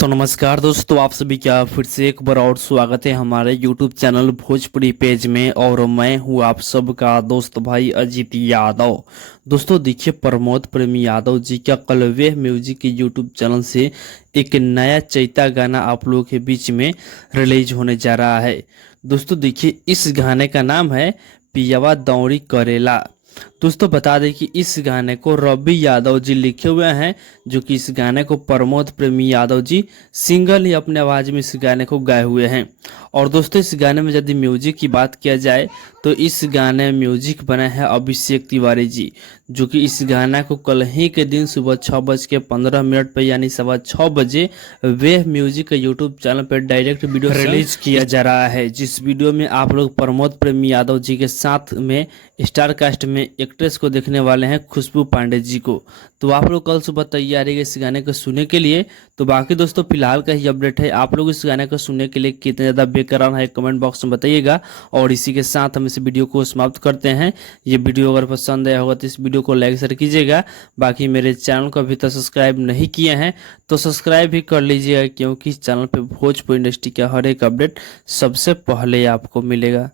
तो नमस्कार दोस्तों, आप सभी का फिर से एक बार और स्वागत है हमारे YouTube चैनल भोजपुरी पेज में। और मैं हूँ आप सबका दोस्त भाई अजीत यादव। दोस्तों देखिए, प्रमोद प्रेमी यादव जी का कलवे म्यूजिक के YouTube चैनल से एक नया चैता गाना आप लोगों के बीच में रिलीज होने जा रहा है। दोस्तों देखिए, इस गाने का नाम है पियावा दौड़ी करेला। दोस्तों बता दें कि इस गाने को रवि यादव जी लिखे हुए हैं, जो कि इस गाने को प्रमोद प्रेमी यादव जी सिंगल ही अपने आवाज में इस गाने को गाए हुए हैं। और दोस्तों इस गाने में यदि म्यूजिक की बात किया जाए तो इस गाने में म्यूजिक बना है अभिषेक तिवारी जी, जो कि इस गाना को कल ही के दिन सुबह 6:15 पर यानी 6:15 वेव म्यूजिक के यूट्यूब चैनल पर डायरेक्ट वीडियो रिलीज किया जा रहा है। जिस वीडियो में आप लोग प्रमोद प्रेमी यादव जी के साथ में स्टार कास्ट में एक्ट्रेस को देखने वाले हैं खुशबू पांडे जी को। तो आप लोग कल सुबह तैयार रहिए इस गाने को सुनने के लिए। तो बाकी दोस्तों फिलहाल का ही अपडेट है, आप लोग इस गाने को सुनने के लिए कितने ज़्यादा बेकरार है कमेंट बॉक्स में बताइएगा। और इसी के साथ हम इस वीडियो को समाप्त करते हैं। ये वीडियो अगर पसंद आया होगा तो इस वीडियो को लाइक शेयर कीजिएगा। बाकी मेरे चैनल को अभी तक सब्सक्राइब नहीं किए हैं तो सब्सक्राइब भी कर लीजिएगा, क्योंकि इस चैनल पर भोजपुरी इंडस्ट्री का हर एक अपडेट सबसे पहले आपको मिलेगा।